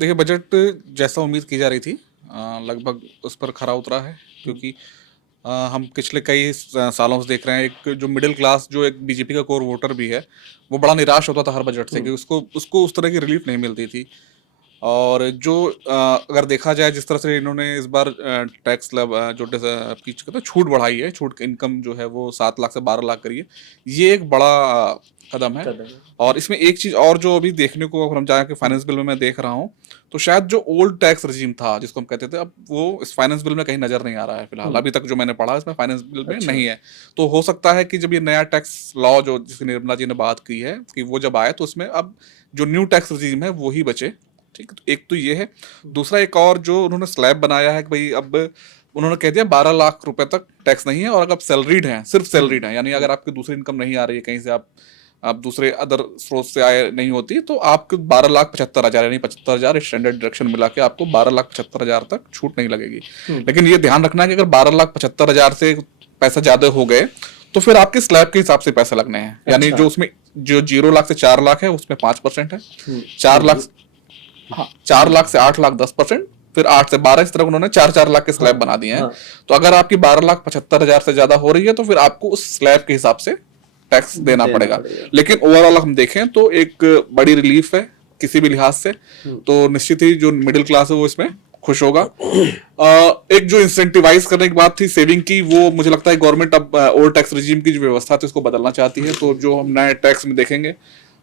देखिए, बजट जैसा उम्मीद की जा रही थी लगभग उस पर खरा उतरा है, हुँ, क्योंकि हम पिछले कई सालों से देख रहे हैं, एक जो मिडिल क्लास, जो एक बीजेपी का कोर वोटर भी है, वो बड़ा निराश होता था हर बजट से हुँ, कि उसको उसको उस तरह की रिलीफ नहीं मिलती थी। और जो अगर देखा जाए जिस तरह से इन्होंने इस बार टैक्स स्लैब जो आपकी कहते हैं छूट बढ़ाई है, छूट इनकम जो है वो 7 लाख से 12 लाख करी है, ये एक बड़ा कदम है। कदम है। और इसमें एक चीज और जो अभी देखने को, अगर हम जाके हुँ, फाइनेंस बिल में मैं देख रहा हूँ, तो शायद जो ओल्ड टैक्स रजीम था जिसको हम कहते थे, अब वो इस फाइनेंस बिल में कहीं नजर नहीं आ रहा है फिलहाल, हुँ, अभी तक जो मैंने पढ़ा इसमें फाइनेंस बिल में अच्छा। नहीं है। तो हो सकता है कि जब ये नया टैक्स लॉ जो जिसकी निर्मला जी ने बात की है कि वो जब आए, तो उसमें अब जो न्यू टैक्स रजीम है वो ही बचे। ठीक है, तो एक तो ये है। हुँ, दूसरा एक और जो उन्होंने स्लैब बनाया है कि भाई अब उन्होंने कह दिया 12 लाख रुपए तक टैक्स नहीं है, और अगर आप सैलरीड हैं, सिर्फ हुँ, सैलरीड हैं, यानी हुँ, अगर आपकी दूसरी इनकम नहीं आ रही है कहीं से, आप दूसरे अदर स्रोत से आय नहीं होती, तो आपको 12 लाख 75 हजार, यानी 75 हजार स्टैंडर्ड डिडक्शन मिला के आपको 12 लाख 75 हजार तक छूट नहीं लगेगी। हुँ, लेकिन ये ध्यान रखना है कि अगर 12 लाख 75 हजार से पैसा ज्यादा हो गए, तो फिर आपके स्लैब के हिसाब से पैसे लगने हैं, यानी अच्छा। जो उसमें जो 0 लाख से 4 लाख है उसमें 5% है। हुँ, चार नहीं लाख ये हाँ, 4 लाख से 8 लाख 10%, फिर 8 से 12, इस तरह उन्होंने 4 4 लाख के हाँ, स्लैब बना दिए हैं। हाँ, तो अगर आपकी 12 लाख 75 हजार से ज्यादा हो रही है, तो फिर आपको उस स्लैब के हिसाब से टैक्स देना देना पड़ेगा। पड़ेगा। लेकिन ओवरऑल हम देखें तो एक बड़ी रिलीफ है किसी भी लिहाज से। हुँ, तो निश्चित ही जो मिडिल क्लास है वो इसमें खुश होगा। एक जो इंसेंटिवाइज करने की बात थी सेविंग की, वो मुझे लगता है गवर्नमेंट अब ओल्ड टैक्स रिजीम की जो व्यवस्था थी उसको बदलना चाहती है। तो जो हम नए टैक्स में देखेंगे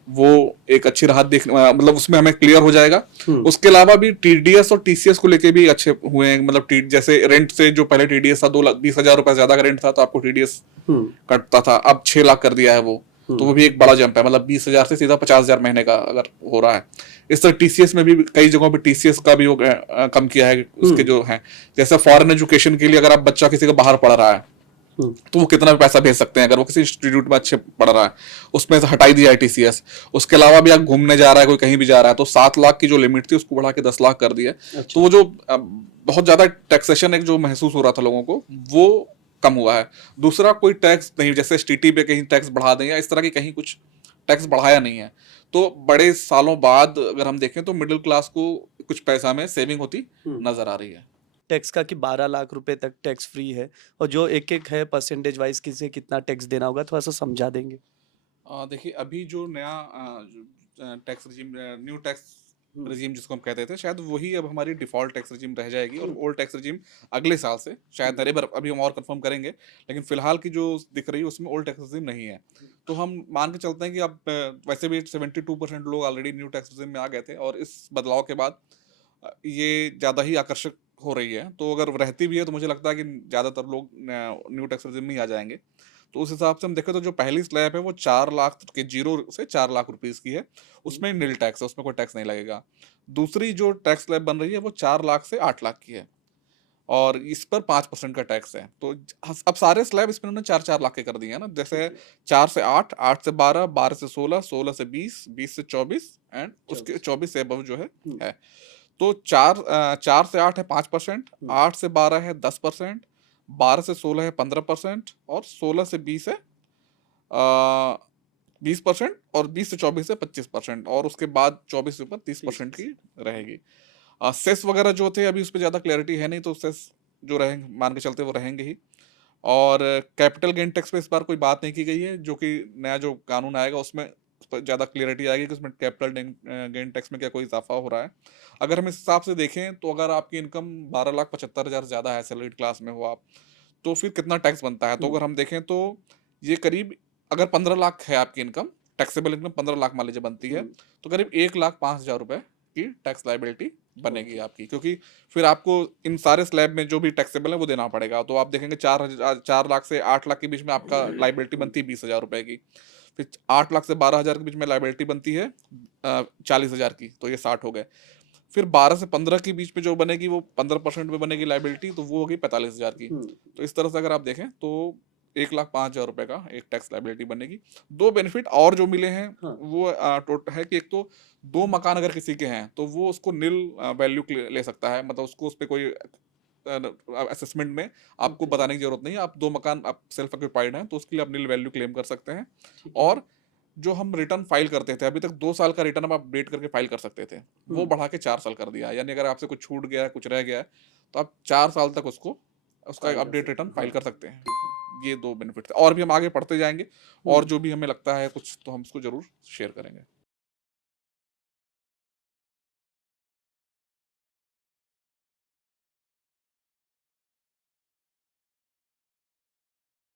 वो एक अच्छी राहत मतलब उसमें हमें क्लियर हो जाएगा। हुँ, उसके अलावा भी टीडीएस और टीसीएस को लेके भी अच्छे हुए हैं, मतलब जैसे रेंट से जो पहले टीडीएस था, 2 लाख 20 हजार रुपए ज्यादा का रेंट था तो आपको टीडीएस हुँ, कटता था, अब 6 लाख कर दिया है वो। तो हुँ, वो भी एक बड़ा जंप है, मतलब 20 हजार से सीधा 50 हजार महीने का अगर हो रहा है। इस तरह टीसीएस में भी कई जगहों पे टीसीएस का भी वो कम किया है हुँ, उसके जो है। जैसे फॉरेन एजुकेशन के लिए अगर आप बच्चा किसी का बाहर पढ़ रहा है, हुँ, तो वो कितना भी पैसा भेज सकते हैं अगर वो किसी इंस्टीट्यूट में अच्छे पढ़ रहा है, उसमें से हटाई दिया है टीसीएस। उसके अलावा भी आप घूमने जा रहा है, कोई कहीं भी जा रहा है, तो 7 लाख की जो लिमिट थी उसको बढ़ा के 10 लाख कर दिया है। तो अच्छा। वो जो बहुत ज्यादा टैक्सेशन एक जो महसूस हो रहा था लोगों को, वो कम हुआ है। दूसरा कोई टैक्स नहीं, जैसे एसटीटी पे कहीं टैक्स बढ़ा दें या इस तरह की कहीं कुछ टैक्स बढ़ाया नहीं है। तो बड़े सालों बाद अगर हम देखें तो मिडिल क्लास को कुछ पैसा में सेविंग होती हुँ, नजर आ रही है। टैक्स का कि 12 लाख रुपए तक टैक्स फ्री है और जो एक-एक है परसेंटेज वाइज़ किसे कितना टैक्स देना होगा, थोड़ा-सा समझा देंगे? देखिए, अभी जो नया टैक्स रजीम, न्यू टैक्स हुँ, रजीम जिसको हम कहते थे, शायद वही अब हमारी डिफॉल्ट टैक्स रजीम रह जाएगी, और हुँ, ओल्ड टैक्स रजीम अगले साल से शायद, हुँ, अरे पर अभी हम और कंफर्म करेंगे। लेकिन फिलहाल की जो दिख रही है उसमें ओल्ड टैक्स रजीम नहीं है। तो हम मान के चलते हैं कि अब वैसे भी 72% लोग ऑलरेडी न्यू टैक्स रजीम में आ गए थे, और इस बदलाव के बाद ये ज़्यादा ही आकर्षक हो रही है। तो अगर रहती भी है तो मुझे लगता है कि ज़्यादातर लोग न्यू टैक्स रजीम में ही आ जाएंगे। तो उस हिसाब से हम देखें तो जो पहली स्लैब है वो 4 लाख के, 0 से 4 लाख रुपीज़ की है। हुँ, उसमें नील टैक्स है, उसमें कोई टैक्स नहीं लगेगा। दूसरी जो टैक्स स्लैब बन रही है वो 4 लाख से 8 लाख की है, और इस पर 5% का टैक्स है। तो अब सारे स्लैब इसमें उन्होंने 4 4 लाख के कर दिए हैं ना, जैसे ठीक है, 4 से 8, 8 से 12, 12 से 16, 16 से 20, 20 से 24, एंड उसके 24 24 से अबव जो हुँ, है। तो 4 से 8 है 5%, हुँ, 8 से 12 है 10%, 12 से 16 है 15%, और 16 से 20 है 20%, और 20 से 24 है 25%, और उसके बाद 24 के ऊपर 30% 30 की रहेगी। सेस वगैरह जो थे अभी उस पर ज़्यादा क्लैरिटी है नहीं, तो सेस जो रहेंगे मान के चलते वो रहेंगे ही। और कैपिटल गेन टैक्स पे इस बार कोई बात नहीं की गई है, जो कि नया जो कानून आएगा उसमें उस पर ज़्यादा क्लियरिटी आएगी कि उसमें कैपिटल गेन टैक्स में क्या कोई इजाफा हो रहा है। अगर हम इस हिसाब से देखें तो अगर आपकी इनकम 12 लाख 75 हजार ज़्यादा है, सैलरीड क्लास में हो आप, तो फिर कितना टैक्स बनता है? तो हुँ, अगर हम देखें तो ये करीब, अगर 15 लाख है आपकी इनकम, टैक्सेबल इनकम 15 लाख मान लीजिए बनती है, हुँ, तो करीब 1 लाख 5 हजार रुपए की टैक्स लाइबिलिटी बनेगी ओके, आपकी, क्योंकि फिर आपको इन सारे स्लैब में जो भी टैक्सेबल है वो देना पड़ेगा। तो आप देखेंगे 4 लाख से 8 लाख के बीच में आपका लाइबिलिटी हुँ, बनती है 20 हजार रुपए की। फिर 8 लाख से 12 हजार के बीच में लाइबिलिटी बनती है 40 हजार की, तो ये 60 हो गए। फिर 12 से 15 के बीच में जो बनेगी वो 15% में बनेगी लाइबिलिटी, तो वो होगी 45 हजार की। हुँ, तो इस तरह से अगर आप देखें तो 1 लाख 5 हजार रुपए का एक टैक्स लाइबिलिटी बनेगी। दो बेनिफिट और जो मिले हैं हाँ, वो टोट है कि एक तो दो मकान अगर किसी के हैं तो वो उसको निल वैल्यू ले सकता है, मतलब उसको उस पर कोई असेसमेंट में आपको ओके, बताने की जरूरत नहीं है। आप दो मकान आप सेल्फ ऑक्यूपाइड हैं तो उसके लिए आप निल वैल्यू क्लेम कर सकते हैं। ठीक है, और जो हम रिटर्न फाइल करते थे, अभी तक 2 साल का रिटर्न हम अपडेट करके फाइल कर सकते थे, वो हुँ, बढ़ा के 4 साल कर दिया है। यानी अगर आपसे कुछ छूट गया है, कुछ रह गया है, तो आप 4 साल तक उसको उसका फ़ाइल कर अपडेट सकते रिटर्न हैं। फाइल हाँ, कर सकते हैं। ठीक है। ये 2 बेनिफिट थे और भी हम आगे पढ़ते जाएँगे हुँ, और जो भी हमें लगता है कुछ तो हम उसको ज़रूर शेयर करेंगे।